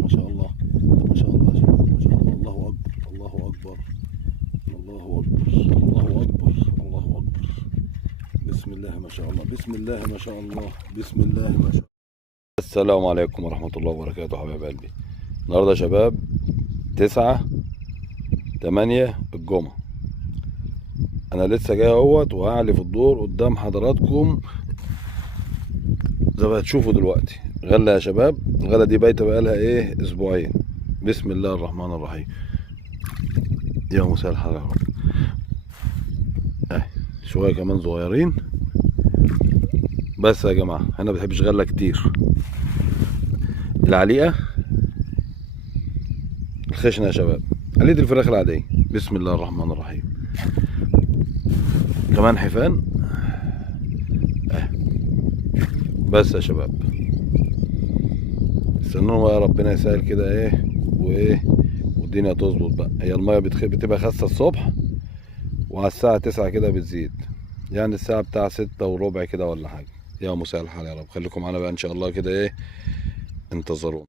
ما شاء الله ما شاء الله يا شباب، ما شاء الله. الله اكبر الله اكبر الله اكبر الله اكبر الله اكبر. بسم الله ما شاء الله، بسم الله ما شاء الله، بسم الله ما شاء الله. السلام عليكم ورحمة الله وبركاته حبايب قلبي. النهارده يا شباب 9/8 الجمعة. أنا لسه جاي اهوت وهعلي في الدور قدام حضراتكم زي ما هتشوفوا دلوقتي. غلة يا شباب، الغلة دي بايتة بقالها ايه اسبوعين. بسم الله الرحمن الرحيم. يا مساء الحال يا رب. اهي شوية كمان صغيرين بس يا جماعة. انا بحبش غلة كتير. العليقة الخشنة يا شباب، علية الفراخ العادية. بسم الله الرحمن الرحيم. كمان حفان اهي بس يا شباب. استنوا بقى ربنا يسهل كده ايه وايه والدنيا تظبط بقى. هي المية بتبقى خاسة الصبح وعلى الساعة 9 كده بتزيد، يعني الساعة بتاع 6:15 كده ولا حاجة. يا مساء الحال يا رب. خليكم معانا بقى ان شاء الله كده ايه، انتظرونا.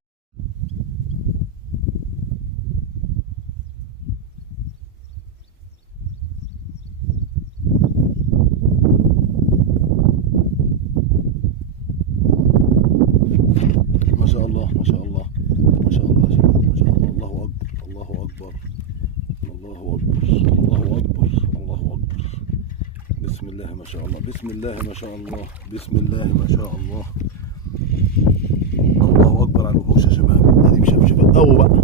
ما شاء الله ما شاء الله ما شاء الله يا شباب، ما شاء الله. الله اكبر الله اكبر الله اكبر الله اكبر الله اكبر. بسم الله ما شاء الله، بسم الله ما شاء الله، بسم الله ما شاء الله. الله اكبر على الوحوش يا شباب. ادي مشفشفه قوي بقى،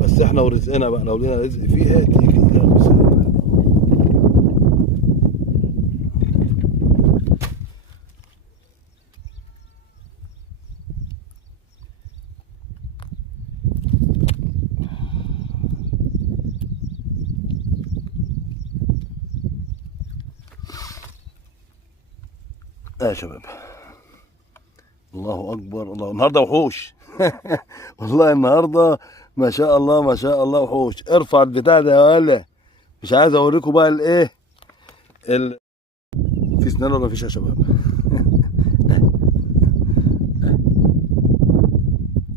بس احنا ورزقنا بقى. لو لينا رزق فيها تيجي يا مساء. يا شباب الله اكبر الله. النهارده وحوش والله النهارده ما شاء الله ما شاء الله وحوش. ارفع البتاع ده يا ولا. مش عايز اوريكم بقى الايه في سنان ولا مفيش يا شباب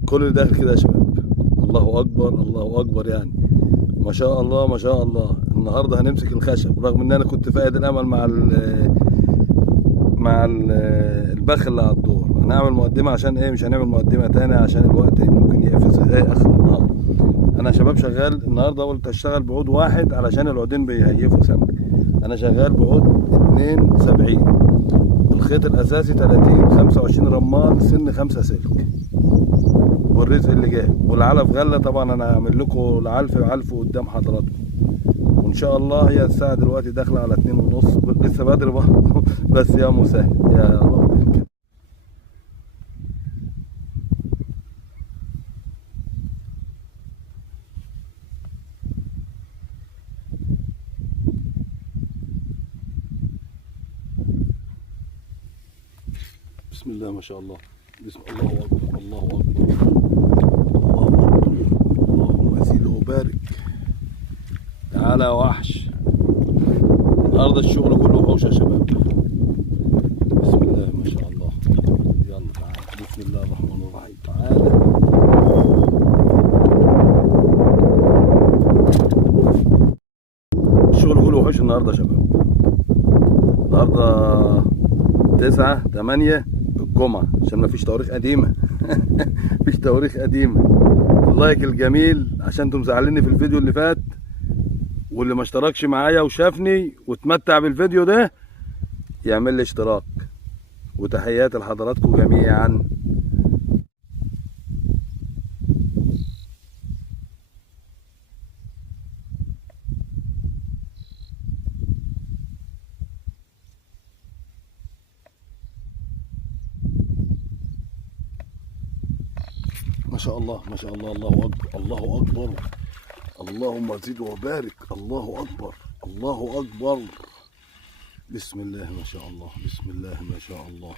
كل ده كده يا شباب. الله اكبر الله اكبر يعني. ما شاء الله ما شاء الله. النهارده هنمسك الخشب رغم ان انا كنت فاقد الامل مع البخ اللي على الدور. هنعمل مقدمه عشان ايه؟ مش هنعمل مقدمه تاني عشان الوقت ممكن يقفز ايه اخر النهار. انا شباب شغال النهارده، قلت اشتغل بعود واحد علشان العودين بيهيفوا سمك. انا شغال بعود 72. الخيط الاساسي 30 25 رمان سن 5 سلك. والرزق اللي جاي والعلف غله طبعا. انا هعمل لكم العلف قدام حضراتكم وان شاء الله. هي الساعه دلوقتي داخله على 2:30 لسه بدري برضه بس يا مسهل يا رب. بسم الله ما شاء الله. بسم الله اكبر الله اكبر الله اكبر. اللهم زد وبارك. تعالى يا وحش. النهارده الشغل كله وحوش يا شباب. بسم الله ما شاء الله. يلا تعالى. بسم الله الرحمن الرحيم. تعالى. الشغل كله وحوش النهارده يا شباب. النهارده 9/8 الجمعة عشان مفيش تواريخ قديمة مفيش تواريخ قديمة. اللايك الجميل عشان انتم مزعليني في الفيديو اللي فات، واللي ما اشتركش معايا وشافني واتمتع بالفيديو ده يعمل لي اشتراك. وتحياتي لحضراتكم جميعا. ما شاء الله ما شاء الله. الله اكبر الله اكبر. اللهم زد وبارك. الله اكبر الله اكبر. بسم الله ما شاء الله. بسم الله ما شاء الله.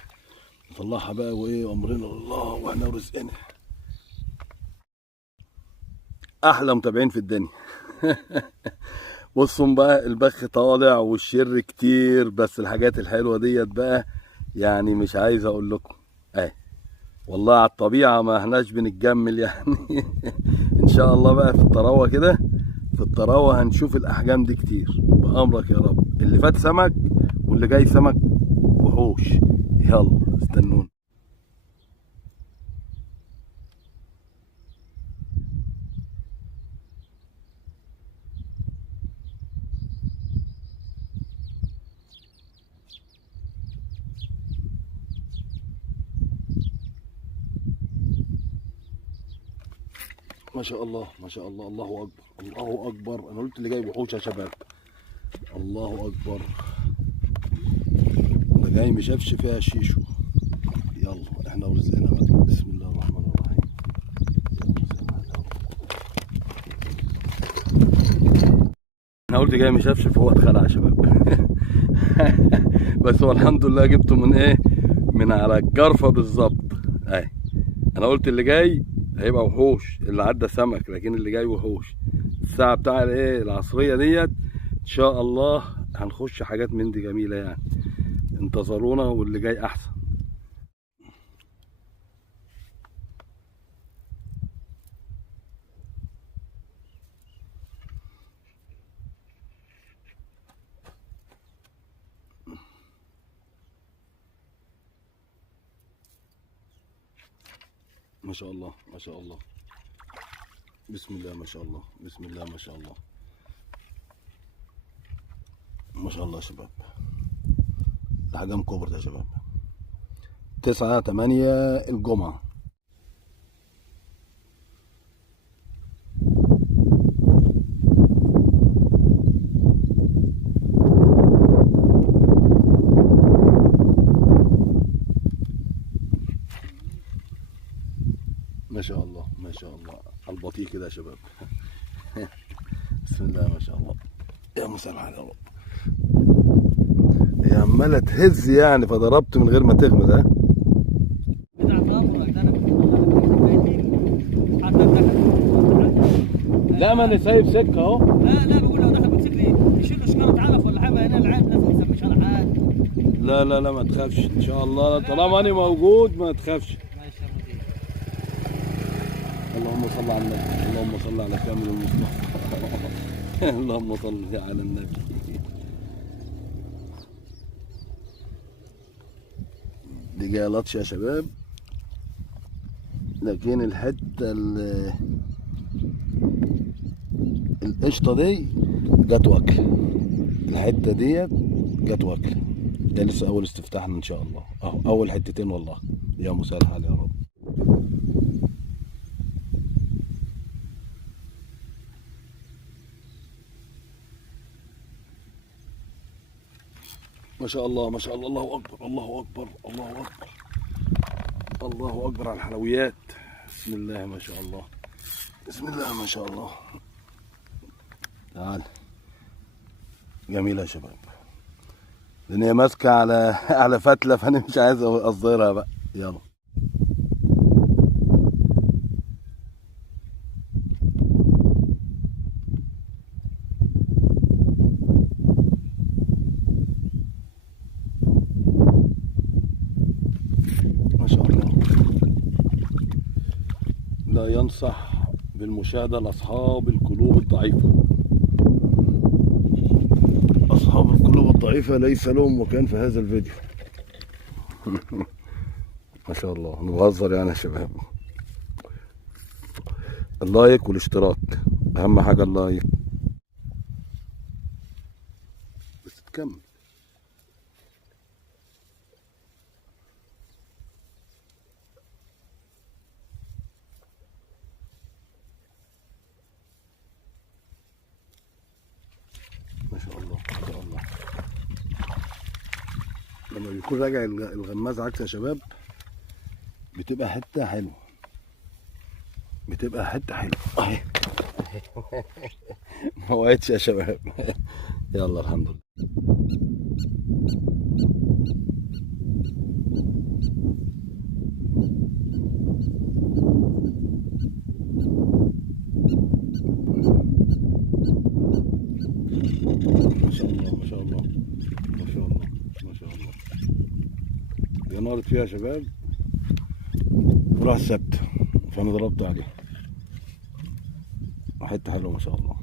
نطلعها بقى وايه امرنا لله واحنا ورزقنا. احلى متابعين في الدنيا بصوا بقى البخ طالع والشر كتير، بس الحاجات الحلوه ديت بقى يعني مش عايز اقول لكم. اهي والله على الطبيعة ما احناش بنتجمل يعني. ان شاء الله بقى في الطراوة كده، في الطراوة هنشوف الأحجام دي كتير بأمرك يا رب. اللي فات سمك واللي جاي سمك وحوش. يلا استنونا. ما شاء الله ما شاء الله، الله أكبر الله أكبر. أنا قلت اللي جاي وحوش يا شباب. الله أكبر، ده جاي مشافش فيها شيشو. يلا احنا ورزقنا بقى. بسم الله الرحمن الرحيم. انا قلت جاي مشفشف هو اتخلع يا شباب. بس هو الحمد لله جبته من ايه، من على الجرفه بالظبط اهي. انا قلت اللي جاي هيبقى وحوش، اللي عدى سمك، لكن اللي جاي وحوش. الساعه بتاع الايه العصريه ديت ان شاء الله هنخش حاجات من دي جميله يعني. انتظرونا واللي جاي احسن. ما شاء الله ما شاء الله. بسم الله ما شاء الله. بسم الله ما شاء الله. ما شاء الله يا شباب. ده حجم كبر ده يا شباب. 9/8 الجمعة. ما شاء الله ما شاء الله على البطيء كده يا شباب. بسم الله ما شاء الله. يا مسهل على رب. هي عمالة تهز يعني فضربت من غير ما تغمد. ها لا ما انا سايب سكه اهو. لا بقول لو دخل بمسك لي يشيل له شجره علف ولا حاجه هنا العين لازم يسمي شرعات. لا ما تخافش ان شاء الله، طالما انا موجود ما تخافش. ماشي يا مدير. اللهم صل على النبي، اللهم صل على كامل المصطفى. اللهم صل على النبي. دي جايه لطش يا شباب، لكن الحته القشطه دي جت واكله. الحته ديت جت واكله. ده لسه اول استفتاحنا ان شاء الله اهو، اول حتتين والله. يا مسهل حال يا رب. ما شاء الله ما شاء الله. الله اكبر الله اكبر الله اكبر الله اكبر على الحلويات. بسم الله ما شاء الله. بسم الله ما شاء الله. تعال جميله يا شباب، لان هي ماسكه على فتله، فانا مش عايز اصدرها بقى. يلا ما شاء الله. لا ينصح بالمشاهده لاصحاب القلوب الضعيفه. أصحاب القلوب الضعيفة ليس لهم مكان في هذا الفيديو. ما شاء الله، أنا بهزر يعني يا شباب. اللايك والاشتراك أهم حاجة، اللايك بس تكمل. ما شاء الله ما شاء الله. لما بيكون راجع الغماز عكس يا شباب بتبقى حته حلوه، بتبقى حته حلوه اهي. ما وقعتش يا شباب. يلا الحمد لله. ما شاء الله ما شاء الله ما شاء الله ما شاء الله. يا نارت فيها يا شباب. راح السبت، فانا ضربت عليه. حته حلوه ما شاء الله.